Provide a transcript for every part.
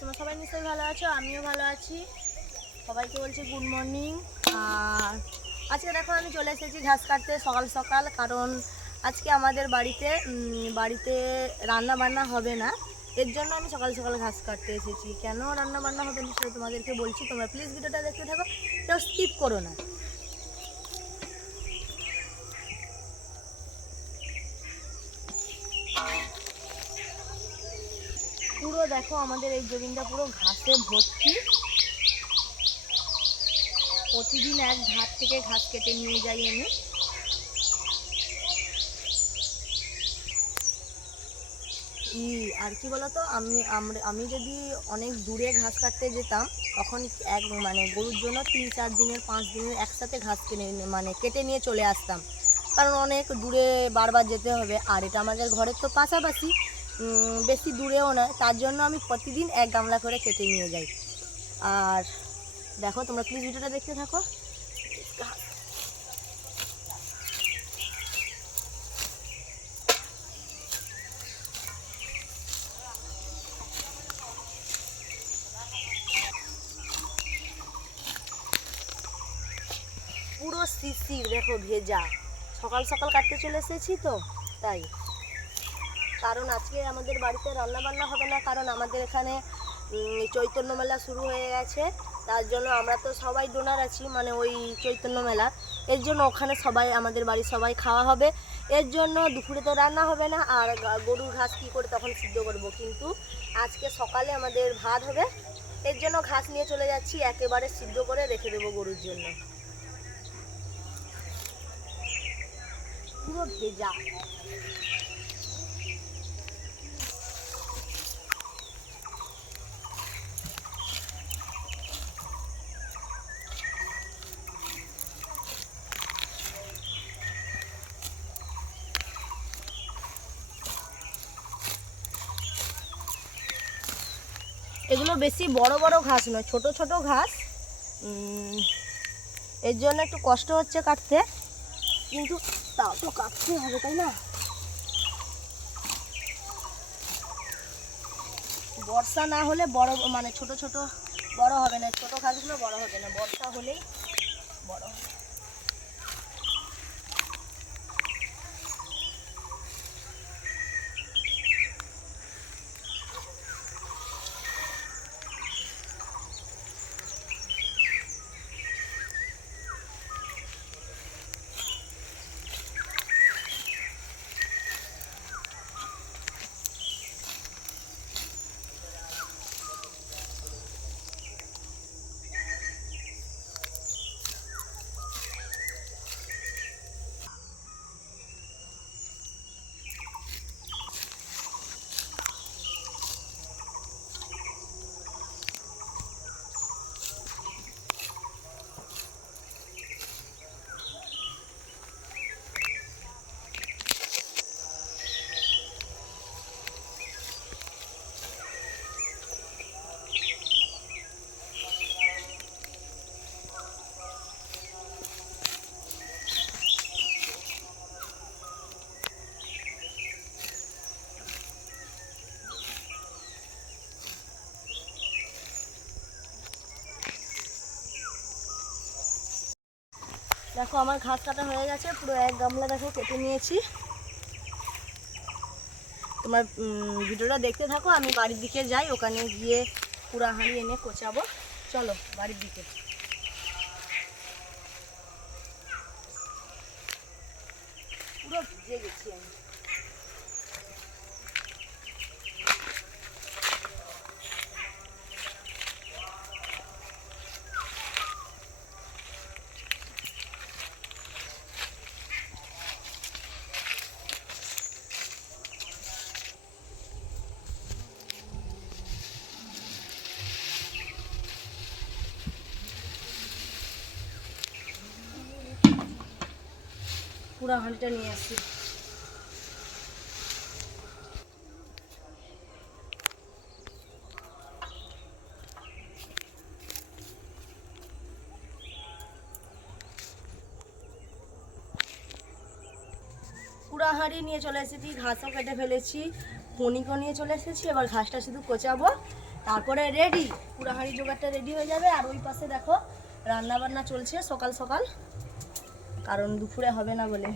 তোমরা সবাই নিশ্চয়ই ভালো আছো? আমিও ভালো আছি। সবাইকে বলছি গুড মর্নিং আর আজকে দেখো, আমি চলে এসেছি ঘাস কাটতে সকাল সকাল, কারণ আজকে আমাদের বাড়িতে বাড়িতে রান্না বান্না হবে না। এর জন্য আমি সকাল সকাল ঘাস কাটতে এসেছি। কেন রান্না বান্না হবে না সেটা তোমাদেরকে বলছি। তোমরা প্লিজ ভিডিওটা দেখতে থাকো। কেউ স্কিপ করো না। দেখো আমাদের এই জমিনটা পুরো ঘাসে ভর্তি। প্রতিদিন এক ঘাট থেকে ঘাস কেটে নিয়ে যাই আমি। ই, আর কি বলতো, আমি, আমরা- আমি যদি অনেক দূরে ঘাস কাটতে যেতাম, তখন এক মানে গরুর জন্য তিন, চার দিনের, পাঁচ দিনের একসাথে ঘাস কিনে মানে কেটে নিয়ে চলে আসতাম। কারণ অনেক দূরে বারবার যেতে হবে, আর এটা আমাদের ঘরের তো পাশাপাশি। বেশি দূরেও নয়। তার জন্য আমি প্রতিদিন এক গামলা করে কেটে নিয়ে যাই। আর দেখো, তোমরা প্লিজ ভিডিওটা দেখতে থাকো। পুরো শিশির, দেখো, ভেজা। সকাল সকাল কাটতে চলে এসেছি তো, তাই। কারণ আজকে আমাদের বাড়িতে রান্না বান্না হবে না, কারণ আমাদের এখানে চৈতন্য মেলা শুরু হয়ে গেছে। তার জন্য আমরা তো সবাই ডোনার আছি মানে ওই চৈতন্য মেলা। এর জন্য ওখানে সবাই, আমাদের বাড়ির সবাই খাওয়া হবে। এর জন্য দুপুরে তো রান্না হবে না, আর গরুর ঘাস কী করে তখন সিদ্ধ করব। কিন্তু আজকে সকালে আমাদের ভাত হবে। এর জন্য ঘাস নিয়ে চলে যাচ্ছি, একেবারে সিদ্ধ করে রেখে দেবো গরুর জন্য। পুরো ভেজা। এগুলো বেশি বড় বড় ঘাস নয়, ছোট ছোট ঘাস। এর জন্য একটু কষ্ট হচ্ছে কাটতে। কিন্তু তাও তো কাটতে হবে, তাই না? বর্ষা না হলে বড় মানে ছোট ছোট বড় হবে না, ছোট ঘাসগুলো বড় হবে না, বর্ষা হলেই বড় হবে। দেখো, আমার ঘাস কাটা হয়ে গেছে, পুরো এক গামলা দেখো কেটে নিয়েছি। তোমার ভিডিওটা দেখতে থাকো, আমি বাড়ির দিকে যাই, ওখানে গিয়ে পুরা হাঁড়ি এনে কোচাবো। চলো, বাড়ির দিকে। পুরো ভিজে গেছি আমি। পুরো হাঁড়িটা নিয়ে আসি। পুরা হাঁড়ি নিয়ে চলে এসেছি, ঘাসও কেটে ফেলেছি পনিকও নিয়ে চলে এসেছি, এবার ঘাসটা শুধু কোচাবো। তারপরে রেডি পুরো হাঁড়ি জোগাড়টা রেডি হয়ে যাবে। আর ওই পাশে দেখো রান্না বান্না চলছে সকাল সকাল। কারণ দুপুরে হবে না বলে।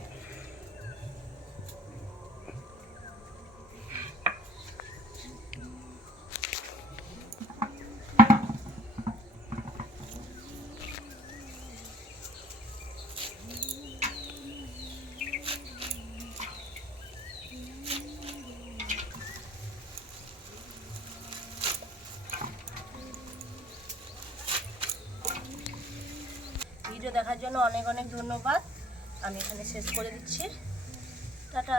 দেখার জন্য অনেক অনেক ধন্যবাদ। আমি এখানে শেষ করে দিচ্ছি। টাটা।